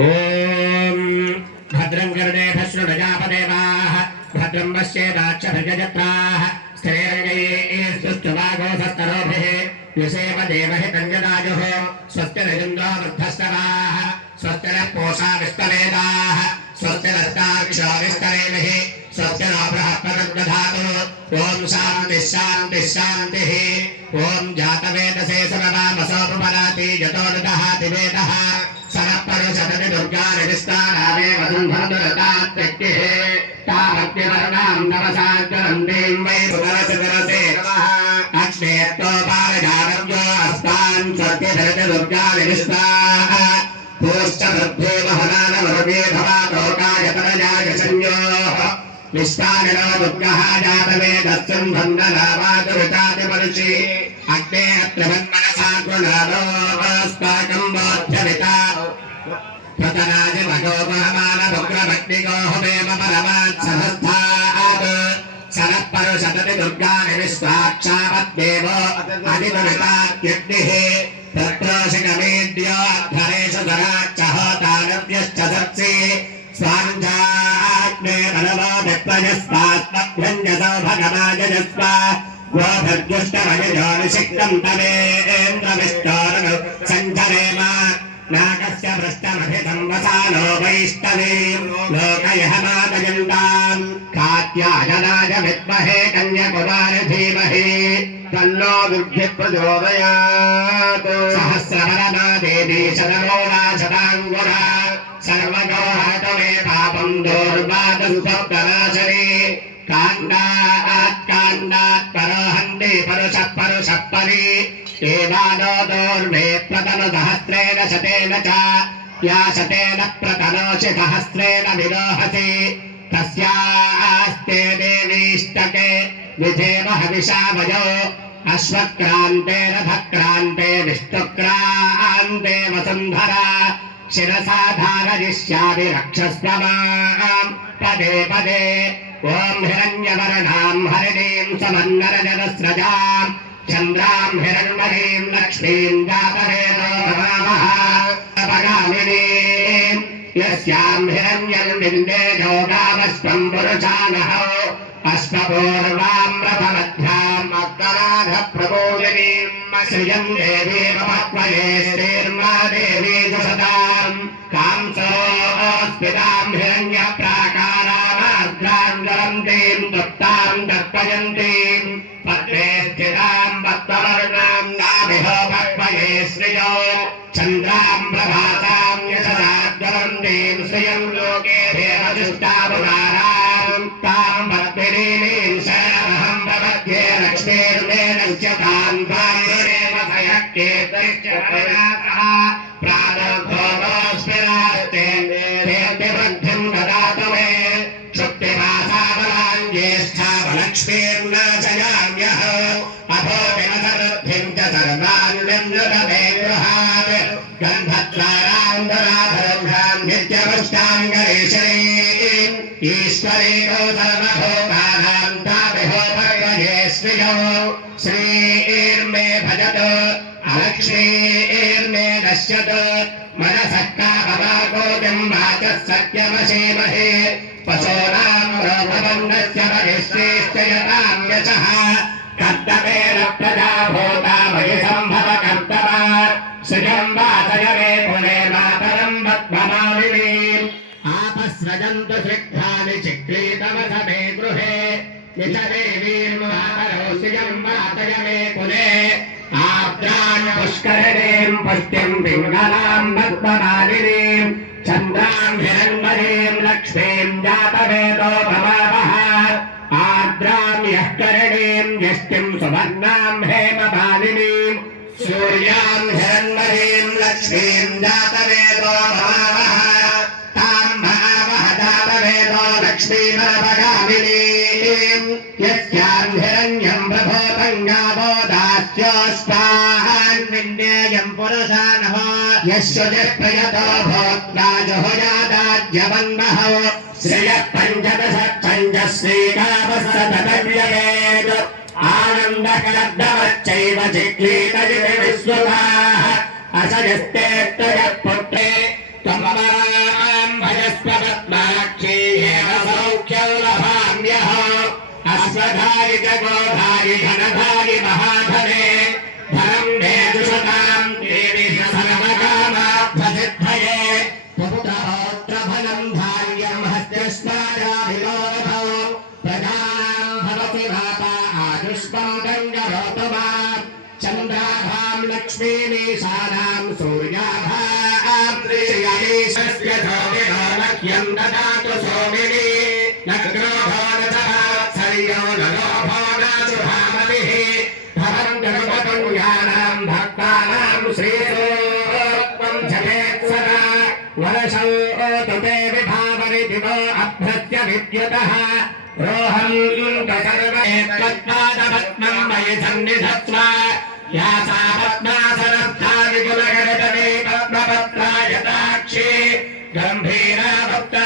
ఓం భద్రం కర్ణేభిः శృణుయాపదేవాः భద్రం పశ్యేదాక్షభిర్యజత్రాः స్థిరైర్యैस्तुष्टुवागोधस्तरोभिः युषेम देवहितं यदायुः स्वस्ति रजन्दो वृद्धस्तवाः स्वस्ति नः पूषा विश्ववेदाः स्वस्ति नस्तार्क्ष्यो विस्तरेमः स्वस्ति नो बृहस्पतिर्दधातु ॐ शान्तिः शान्तिः शान्तिः ॐ जातवेदसे समवामसोपपराति यतो ददहाति वेदः सरपरुषदति दुर्गानिष्ठानादे वसुन्धरतात्यक्तिः तामत्यवर्णां नवसाग्रन्तीं वै पुनरसितरसे नमः अग्नेत्तोपारजानव्यो अस्तान् सत्यधरति दुर्गानिष्ठाः पूश्च वृद्धे महनानवरदे भवातोकायतनजाय संयोः निष्ठानिनो दुर्गः जातवेदस्यं भङ्गनावातुरितातिपरुषि अग्ने अत्र मन्मनसा गुणालोस्ताकं बोध्यविता प्रतराज भगोपहमानभुग्रभक्तिगोः वेम परमात्सहस्थात् सरः परुषदति दुर्गानि विश्वाक्षापद्देवो अधिपवितात्यग्निः तत्रोषिकमेद्यो अध्वरेषु धराच्चहोतानव्यश्च सत्सि स्वाञ्जाग्ने बलवो विप्रजस्वात्मभ्यञ्जसो भगवाजस्व गोभिर्जुष्टमयजोनिषिक्तं तवेन्द्रविष्टोरनु सञ्चरेम नागस्य भ्रष्टमभितं वसानो वैष्णवीं लोकयः मातयन्ताम् कात्यायनाय विद्महे कन्याकुमारी धीमहि तन्नो दुर्भिः प्रचोदयात् सहस्रवरदा देवी शतमूला शताङ्गुरा सर्वतो हरतु मे पापं दुर्वादसुतनाशनी काण्डात् परोहन्ति परुषः परुषः परि एवानो दोर्वे प्रतनु सहस्रेण शतेन च या शतेन प्रतनोषि सहस्रेण विरोहसि तस्यास्ते देवीष्टके विधेम हविषा वयो अश्वक्रान्ते रथक्रान्ते विष्णुक्रान्ते वसुन्धरा शिरसा धारयिष्यामि रक्षस्व मां पदे पदे ॐ हिरण्यवर्णां हरिणीं समन्नरजनस्रजां चन्द्रां हिरण्मयीं लक्ष्मीं जातवेदो भवामः पगामिनीं यस्यां हिरण्यं विन्दे जोगावस्वं पुरुषानः अश्वपूर्वां रथमध्याम् अक्कराधप्रबोधिनीं श्रियं देवीं पक्वये श्रीर्मा देवी दुषतां कांसोऽस्मितां हिरण्यप्राकारामार्द्राञ्जलन्तीं तप्तां तर्पयन्तीं पत्रे स्थितां पद्मवर्णां नाभिः पक्वये श्रियो चन्द्रां प्रभातां यशसाज्वलन्तीं श्रियं लोके देवदुष्टावतारां तां पद्मिनीं शरणमहं प्रपद्ये लक्ष्मीर्मेण उच्यतां पाण्डुरेव सयक्केतश्च प्राणोस्मिरास्ते देव्यवृद्धिं ददातु मे शुक्तिमासाबलां ज्येष्ठावलक्ष्मीर्न जयाम्यः अभोदिनसरुद्धिं च सर्वान् विन्दुतमे गृहात् गन्धद्वारान्दराधरभ्यां नित्यपुष्टां गणेशरीं ईश्वरीको सर्वभूतानां ताभिहो भगवये श्रियो श्रीर्मे भजतु अलक्ष्मीर्मे नश्यतु मनसः कामवाकोटिं वाचः सत्यमशीमहे पशूनां रोगवन्नस्य परिश्रेष्ठ यतां यशः कर्तवेन प्रजा भूता मयि सम्भव कर्तवा श्रियं वाचय मे पुणे मातरं पद्ममालिनीम् आपस्रजन्तु श्रिग्धानि चिक्लीतवस मे गृहे निचदेवीर्मातरो श्रियं वाचय मे पुणे आर्द्रां पुष्करिणीं पुष्टिं पिङ्गलां पद्ममालिनीं चन्द्रां हिरण्मयीं लक्ष्मीं जातवेदो भवामः आर्द्रां यः करिणीं यष्टिं सुवर्णां हेममालिनीं सूर्यां हिरण्मयीं लक्ष्मीं जातवेदो भवामः तां भावः जातवेदो लक्ष्मीमरपगामिनीं यस्यां हिरण्यं प्रभोतं गावो दास्योऽस्मान् विन्देयं पुरुषानः यस्युतिः प्रयतो भोक्ता जुहुयादाज्यवन्मः श्रियः पञ्चदश पञ्चश्रीकामस्ततव्यवेद आनन्दकर्दमच्चैव चिक्लीतजिति विश्वताः असजस्ते त्रयः पुत्रे त्वमपराम् भजस्पद्माक्षी एव सौख्यं लभाम्यः अश्वधारि च गोधारि धनधारि महाधने धनं देषु शतां देवि सर्वकामार्थसिद्धये पुत्रपौत्रफलं भार्यं हस्त्यस्मादाभिलोभौ प्रजानां भवति माता आयुष्मं गङ्गरोतमा चन्द्राभां लक्ष्मीमीशानां सूर्याभां श्रियमीशस्य सोमिनोमह्यं ददातु सोमिनी नग्रोभोनसहात्सर्यो नलोभो नासुभामतिः धनं जगत्पुण्यानां भक्तानां श्रीसूक्तं झलेत् सदा वर्षौ तु ते विभावरि दिवो अभ्यस्य विद्युतः रोहं सर्वैत्वत्पादपद्मं मयि सन्निधत्स्व या सा पद्मासनस्था विपुलगणतमे पद्मपत्रायताक्षी गम्भीरा भक्ता